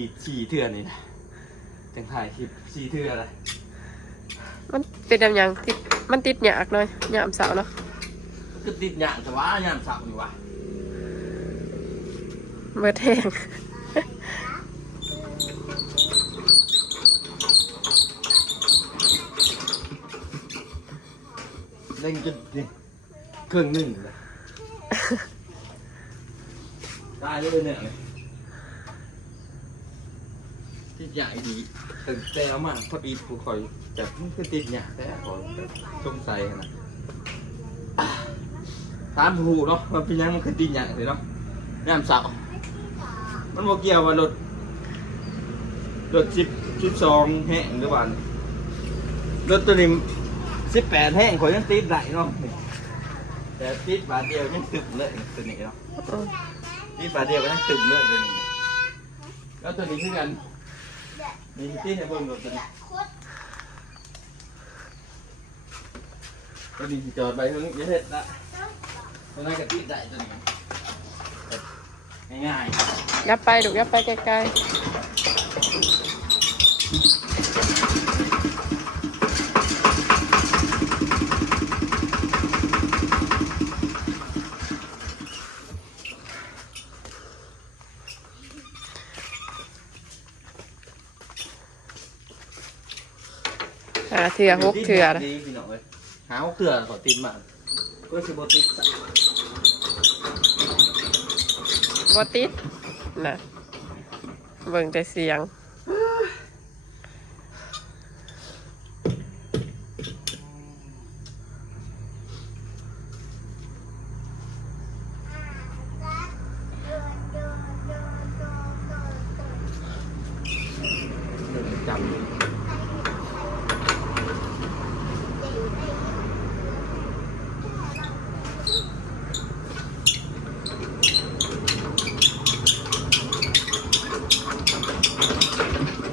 สี่สี่เทื่อนี่นะจังถ่ายคลิปสี่เทื่อเลยมันเป็นแบบหยังติดมันติดหยากหน่อยยามเสาร์เนาะก็ติดหยางแต่ว่าหยางเสาอยู่ว่ะเบิดแห้ง เล่นจนนี่เครื่องหนึ่งเลย ได้เลยเนี่ย เลยติดหยางดีแต่แต่เอามาพอดีผู้คอยจับมันคือติดหยาแต่ขอยสงสัยนะถามผู้เนาะมันเป็นยังมันคือติดหยาเลยเนาะยามเสามันโมเกี่ยวว่ารถรถสิบสิบสองแห้งหรือเปล่ารถตัวนี้สิบแปดแห้งขอยยังติดไหลเนาะแต่ติดบาทเดียวยังตึบเลยตัวนี้เนาะติดบาทเดียวก็ยังตึบเลยตัวนี้แล้วตัวนี้คือกัน นี่ติดในเบิ้งรถตัวนี้ตัวนี้สิจอดไปเพิ่งจะเฮ็ดละตัวนั้นก็ติดได้ตัวนี้ง่ายๆ ยับไปดูยับไปไกลๆาเถื่อหกเถื่อนะดีพี่น้องเอ้ยหาหกเถื่อขอติดมาก็สิบ่ติดสักบติดนะเบิ่งแต่เสียง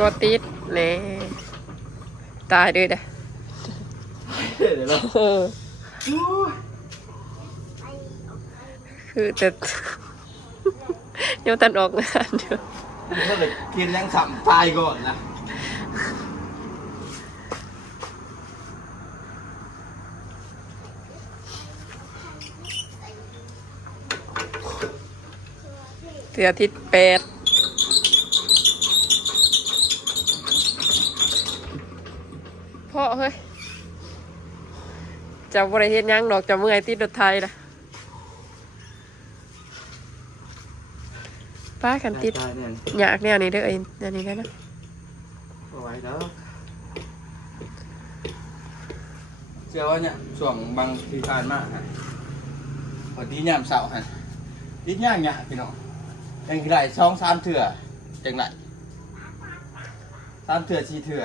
บติดเน่ตายด้วยเด้อเดี๋ยวเราเออคือแต่ ยังตันออกงานอยู่ถ้าเกิดกินยังสัมตายก่อนนะเสืออาทิตย์แปด พ่อเฮ้ยจะบริเฮ็ดหยังดอกจะเมื่อยติดรถไทยนะป้ากันติดตายเนี่ยอยากแนวนี้เด้อไอ้อันนี้ได้นะเอาไว้แล้วเชื่อว่าเนี่ยช่วงบางทีผ่านมาฮะพอดียามเสาร์ฮะติดย่างเนี่ยพี่น้องยังกี่ไรสองสามเถื่อจังไรสามเถื่อสี่เถื่อ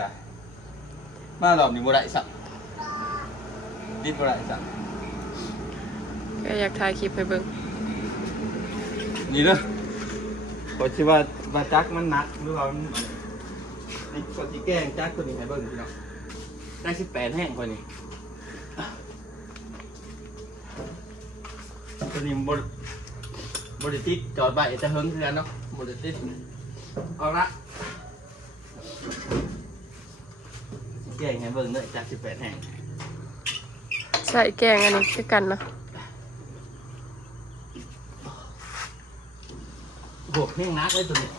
มารอบนี้บ่ได้สักติดบ่ได้สักก็อยากถ่ายคลิปให้เบิ่งนี่เด้อขอชื่อว่าว่าจักมันหนักหรือว่ามันนี่กดที่แกล้งจักตัวนี้ให้เบิ่งพี่น้องได้สิบแปดแห้งคนนี้ตัวนี้บดบไดติดจอดใบจะเฮิงคือกันเนาะบไดติดเอาละสิ แกงให้เบิ่งเลยจากสิบแปดแห่งใส่แกงอันนี้คือกันเนาะบวกแห้งนักเลยตัวนี้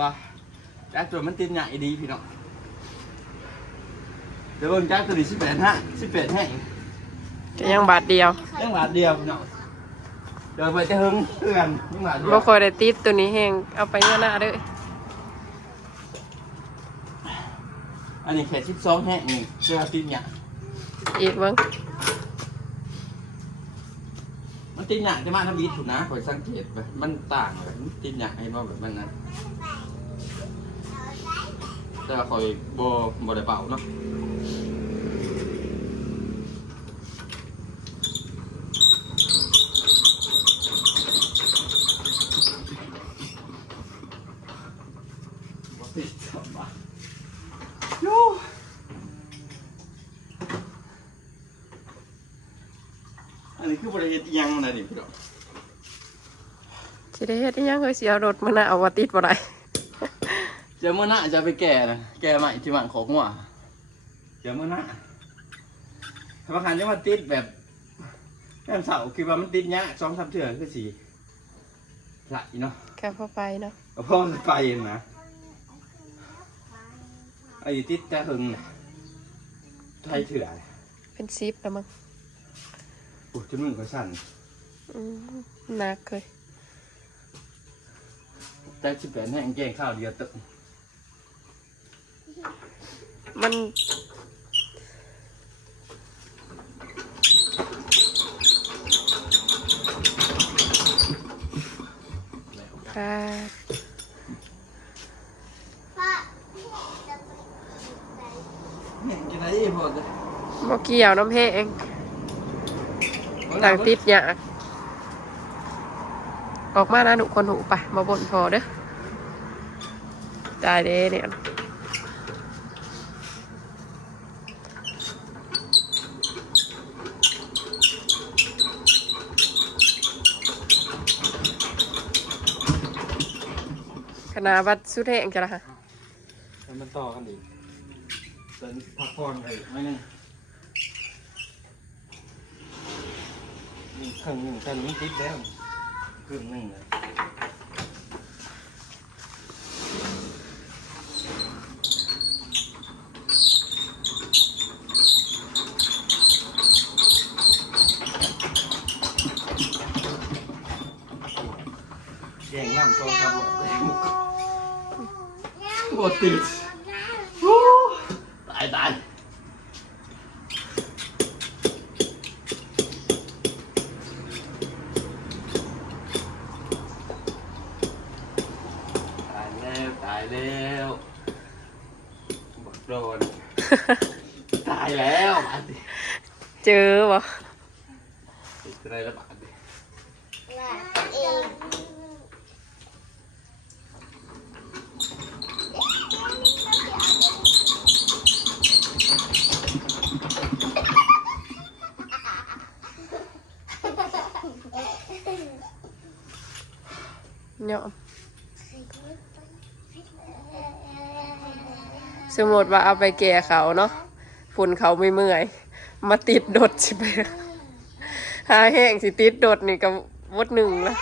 ว่าจักตัวมันติดใหญ่ดีพี่น้องเดี๋ยวเบิ่งจักตัวนี้สิบแปดฮะสิบแปดแห้งก็ยังบาทเดียวยังบาทเดียวพี่น้องเดี๋ยวไปจะหึงเพื่อนยังบาทเดียบ่วค่อยได้ติดตัวนี้แห้งเอาไปเมื่อหน้าเด้ออันนี้แค่สิบสองแห้งนี่เสื้อติดใหญ่อีกเบิ่งมันติดใหญ่จะมาทำดีถูกนะคอยสังเกตไปมันต่างเลยมันติดใหญ่ให้ว่าแบบมันนะ แต่คอยบ่บ่ได้เป่าเนาะอันนี้คือบริเวณยังมันอะไรดิพี่ดอก สิได้เฮ็ดอีหยังเฮ้ยสิเอารถมื้อหน้าเอาว่าติดบ่ได้ เดี๋ยวมื่อหน้าจะไปแก่นะแก่ใหม่ที่บ้านของหัวเดี๋ยวมื่อหน้าธนาคารจะมาติดแบบแม่เสาคิดว่ามันติดเนี้ยสองสามเถื่อคือสีไหลเนาะแค่พอไปเนาะก็พ่อมันไปนะไอ้ติดแต่หึงน่ะไทยเถื่อเป็นซิปแล้วมั้งโอ้จนมึงก็สั่นอืมหนักเลยแต่สิบแปดแห้งแกงข้าวเดียวตึก มันค่ะเห็นกินอะไรพอจะบ่เกี่ยวน้ำแห้งต่างติดยากออกมานะหนุคนหูไปมาบ่นพอเด้อได้เด้เนี่ย คณะวัดสุดแห้งจ้ะละค่ะแล้วมันต่อกันอีกเดินพักผ่อนไปไม่นึงนี่ครึ่งหนึ่งครึ่งนี้ติดแล้วครึ่งหนึ่งเลยแย่งน้ำซองครับหม ดติดตายตายตายแล้วตายแล้วบอกโดนตายแล้วบาดดิเจอบ่ติดอะไรแล้วบา เนาะสมมติว่าเอาไปแก่เขาเนาะฝุ่นเขาไม่เมื่อย มาติดดดใช่ไหมหาแห้งสิติดดดนี่ก็วดหนึ่งละ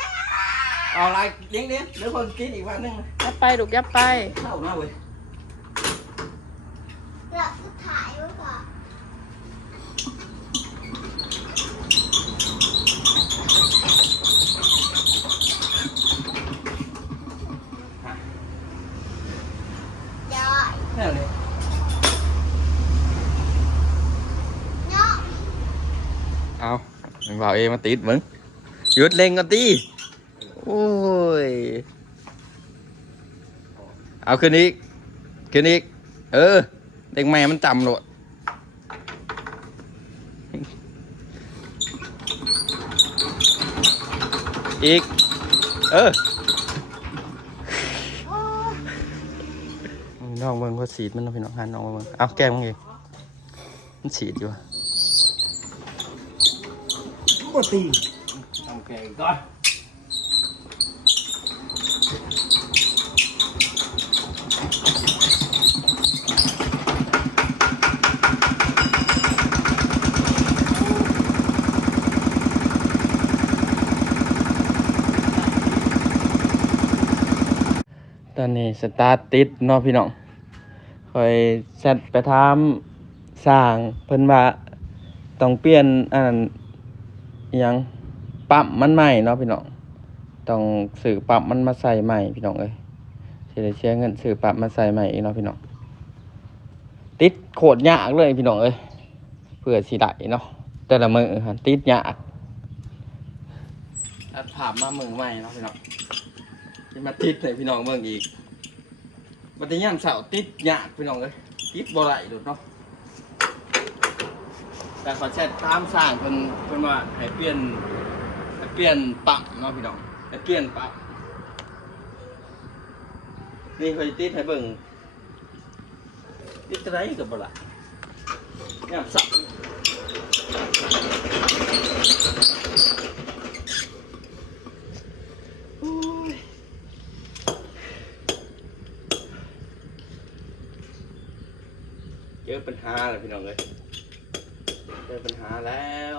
เอาอะไรเลี้ยงเลี้ยงเดี๋ยวคนกินอีกวันหนึงนะยับไปลูกยับไปเข้าหน้าเว้ย เราก็ถ่ายไว้ก่อน ฮะ ยอย แค่นี้ เนาะ เอามึง บอกเองมาติดมึงหยุดเล่งก่อนตีโอ้ย เอาขึ้นอีก ขึ้นอีก เออ เด็กแม่มันจำหลดอีก เออน้องเบิ่งว่าสีดมันเนาะพี่น้องหันน้องเบิ่งเอาแก้มมึงเองมันสีดอยู่ วะปกติทำแกงก่อนตอนนี้สตาร์ทติดเนาะพี่น้องคอยแซดไปถามสร้างเพิ่นว่าต้องเปลี่ยนอันนั้นอิห ยังปั๊มมันใหม่เนาะพี่น้องต้องซื้อปั๊มมันมาใส่ใหม่พี่น้องเอ้ยสิได้เสียเงินซื้อปั๊มมาใส่ใหม่อีกเนาะพี่น้องติดโคตรยากเลยพี่น้องเอ้ยเพื่อสิได้เนาะแต่ละมือติดยากอัดภามามือใหม่เนาะพี่น้องที่มาติดให้พี่น้องเบิ่งอีกบันี้ยามเสาติดยากพี่น้องเอ้ยติดบ่ไหลดดเนาะ แต่ขอแชทตามสร้างเพิ่นเพิ่นว่าให้เปลี่ยนให้เปลี่ยนปั๊มเนาะพี่น้องให้เปลี่ยนปั๊มนี่เคยติดให้เบิ่งติดไรกับบ่ล่ะเนี่ยสับเจอปัญหาแล้วพี่น้องเลย จอปัญหาแล้ว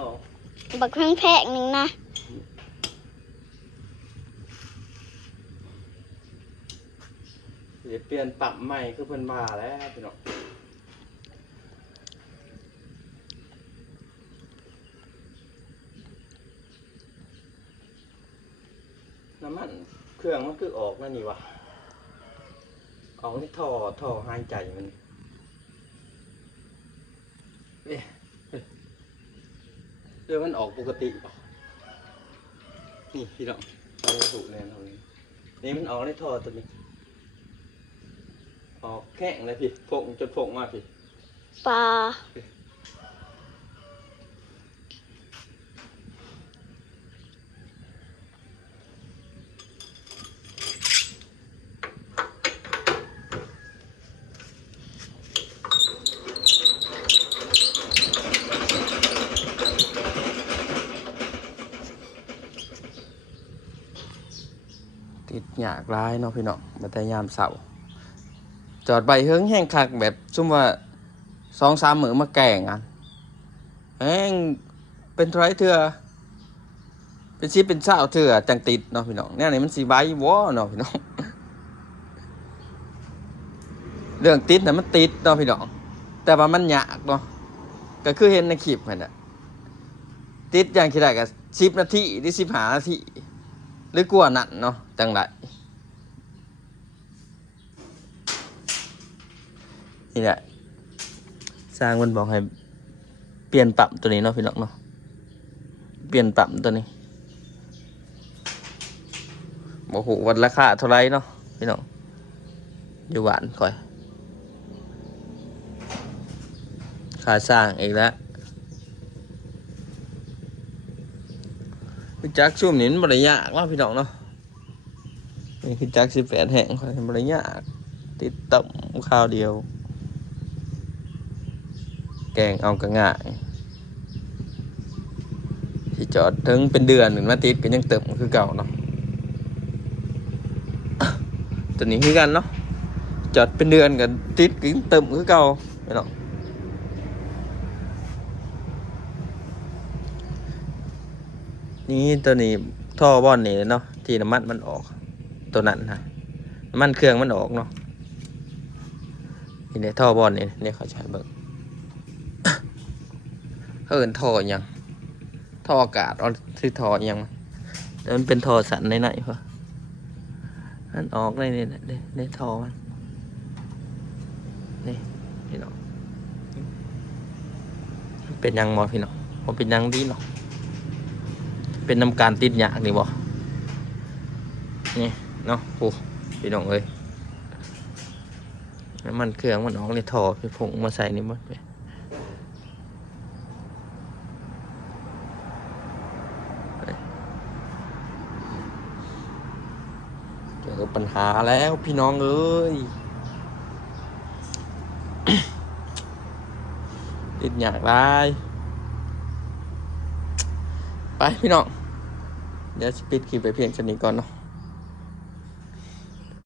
บักแพงแพงหนึ่งนะเดี๋ยวเปลี่ยนปรับใหม่คือเพิ่นว่าแล้วพี่น้องน้ำมันเครื่องมันคือออกนั่นนี่วะออกนี่ท่อท่อหายใจมันเอ๊ะเอ๊ะ เดี๋ยวมันออกปกติบ่นี่พี่น้องเอาไปถูกแน่นอนเลยนี่มันออกในท่อตัวนี้ ออกแข้งเลยพี่พงจนพงมากพี่ปลา ยากร้ายเนาะพี่น้องมาแต่ยามเสาจอดใบเฮิงแห้งคักแบบซุ่มว่าสองสามมือมาแก่งอันแห้งเป็นไรเถื่อเป็นชิปเป็นเศร้าเถื่อจังติดเนาะพี่น้องเนี่ยนี่มันสีใบวอเนาะพี่น้องเรื่องติดนะมันติดเนาะพี่น้องแต่ว่ามันยากเนาะก็คือเห็นในคลิปหินอะติดอย่างที่ได้กับสิบนาทีหรือสิบหานาทีหรือกลัวนั่นเนาะจังไร นี่แหละสร้างมันบอกให้เปลี่ยนปรับตัวนี้เนาะพี่น้องเนาะเปลี่ยนปรับตัวนี้บอกหูวันราคาเท่าไรเนาะพี่น้องอยู่หวานคอยค่าสร้างอีกแล้วคือจักซุ่มนี่มันบริยากเนาะพี่น้องเนาะนี่คือจักสิบแปดแห่งคอยบริยากติดต่ำข้าวเดียว แกงเอาก็ง่ายที่จอดถึงเป็นเดือนหนึ่งมาติดก็ยังเติมคือเก่าเนาะตัวนี้คือกันเนาะจอดเป็นเดือนกันติดก็ยังเติมคือเก่าพี่น้องนี่ตัวนี้ท่อบอนนี่เนาะที่น้ำมันมันออกตัวนั้นนะน้ำมันเครื่องมันออกเนาะนี่เนี่ยท่อบอนนี่เนี่ยเขาใช้เบิก เอินทอหยังทออากาศเอาที่ท่อหยังมันเป็นทอสันในไหนพะมันออกในนี่แหละในในทอมันนี่พี่น้องเป็นยังมอพี่น้องพอเป็นยังดีเนาะเป็นน้ำการติดหยากนี่บ่นี่เนาะโอ้พี่น้องเอ้ยน้ำมันเครื่องมันออกในท่อพี่ผงมาใส่นี่หมดไปเจอปัญ หาแล้วพี่น้องเอ้ยติดอยากได้ ไปพี่น้อง เดี๋ยวสปิดคลิปไปเพียงชนิดก่อนเนาะ